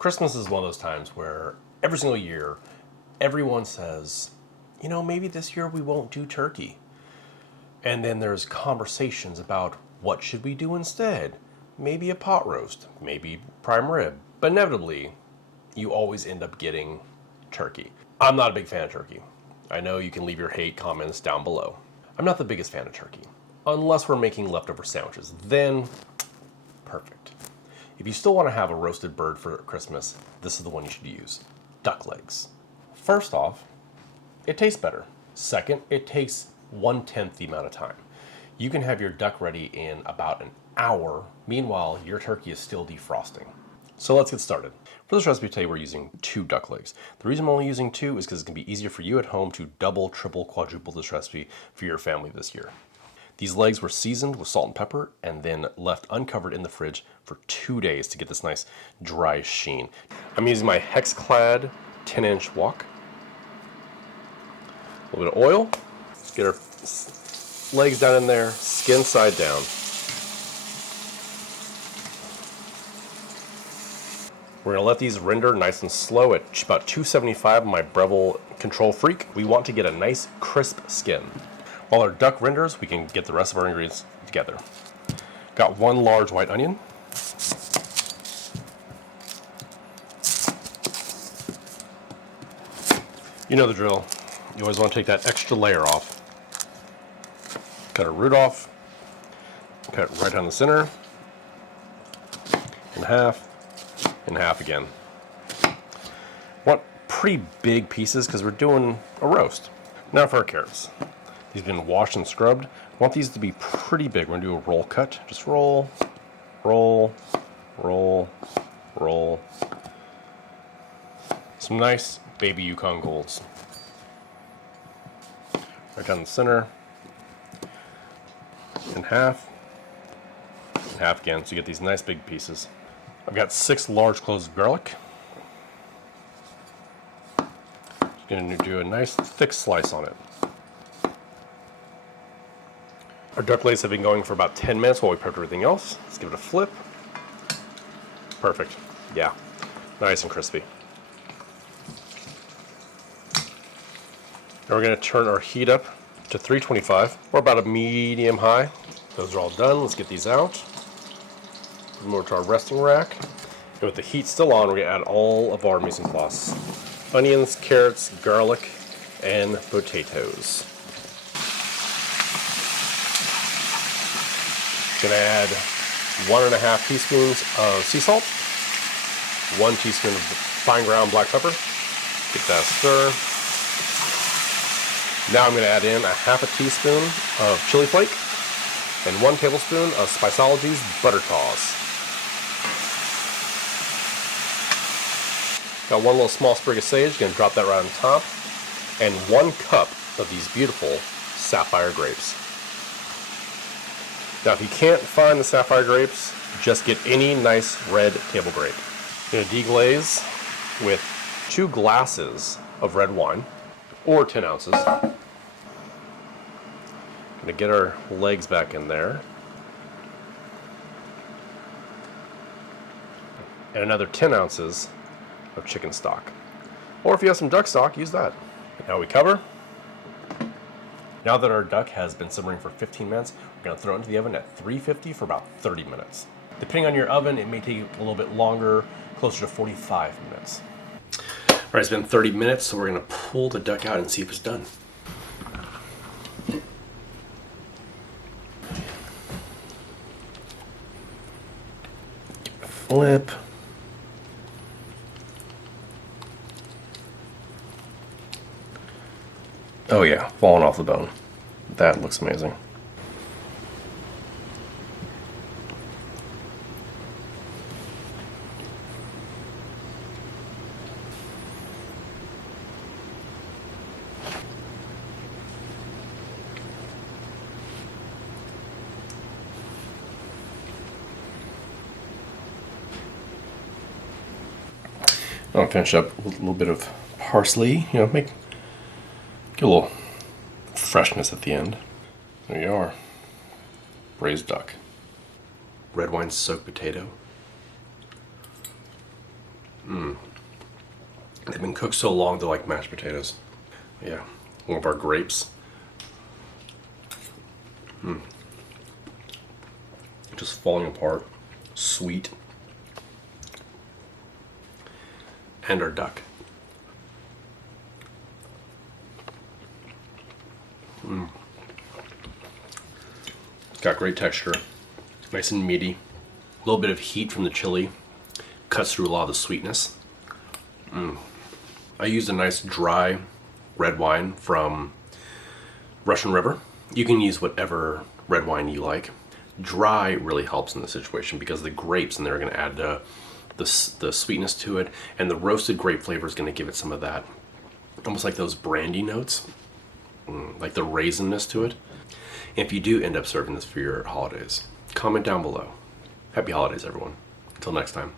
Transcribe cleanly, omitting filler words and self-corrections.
Christmas is one of those times where every single year, everyone says, you know, maybe this year we won't do turkey. And then there's conversations about what should we do instead? Maybe a pot roast, maybe prime rib. But inevitably, you always end up getting turkey. I'm not a big fan of turkey. I know you can leave your hate comments down below. I'm not the biggest fan of turkey, unless we're making leftover sandwiches. Then, perfect. If you still want to have a roasted bird for Christmas, this is the one you should use. Duck legs. First off, it tastes better. Second, it takes 1/10 the amount of time. You can have your duck ready in about an hour. Meanwhile, your turkey is still defrosting. So let's get started. For this recipe today, we're using 2 duck legs. The reason I'm only using 2 is because it can be easier for you at home to double, triple, quadruple this recipe for your family this year. These legs were seasoned with salt and pepper and then left uncovered in the fridge for 2 days to get this nice dry sheen. I'm using my hex-clad 10-inch wok. A little bit of oil. Get our legs down in there, skin side down. We're going to let these render nice and slow at about 275 on my Breville Control Freak. We want to get a nice crisp skin. While our duck renders, we can get the rest of our ingredients together. Got 1 large white onion. You know the drill. You always want to take that extra layer off. Cut a root off. Cut it right down the center. In half. In half again. Want pretty big pieces because we're doing a roast. Now for our carrots. These have been washed and scrubbed. Want these to be pretty big. We're going to do a roll cut. Just roll, roll, roll, roll. Some nice baby Yukon Golds. Right down the center. In half. In half again, so you get these nice big pieces. I've got 6 large cloves of garlic. Just going to do a nice thick slice on it. Our duck legs have been going for about 10 minutes while we prepped everything else. Let's give it a flip. Perfect. Yeah, nice and crispy. Now we're going to turn our heat up to 325 or about a medium high. Those are all done. Let's get these out. Move over to our resting rack. And with the heat still on, we're going to add all of our mise en place. Onions, carrots, garlic, and potatoes. Going to add 1.5 teaspoons of sea salt, 1 teaspoon of fine ground black pepper. Get that stir. Now I'm going to add in 1/2 teaspoon of chili flake and 1 tablespoon of Spiceology's butter toss. Got 1 little small sprig of sage, going to drop that right on top, and 1 cup of these beautiful sapphire grapes. Now, if you can't find the sapphire grapes, just get any nice red table grape. You're going to deglaze with 2 glasses of red wine, or 10 ounces. Going to get our legs back in there. And another 10 ounces of chicken stock. Or if you have some duck stock, use that. Now we cover. Now that our duck has been simmering for 15 minutes, we're going to throw it into the oven at 350 for about 30 minutes. Depending on your oven, it may take a little bit longer, closer to 45 minutes. All right, it's been 30 minutes, so we're going to pull the duck out and see if it's done. Flip. Oh yeah, falling off the bone. That looks amazing. I'll finish up with a little bit of parsley, get a little freshness at the end. There you are. Braised duck. Red wine soaked potato. They've been cooked so long they're like mashed potatoes. Yeah, one of our grapes. Just falling apart. Sweet. And our duck. It's got great texture. Nice and meaty. A little bit of heat from the chili. Cuts through a lot of the sweetness. I used a nice dry red wine from Russian River. You can use whatever red wine you like. Dry really helps in this situation because the grapes in there are going to add the sweetness to it, and the roasted grape flavor is going to give it some of that, almost like those brandy notes, like the raisinness to it. If you do end up serving this for your holidays, comment down below. Happy holidays, everyone. Until next time.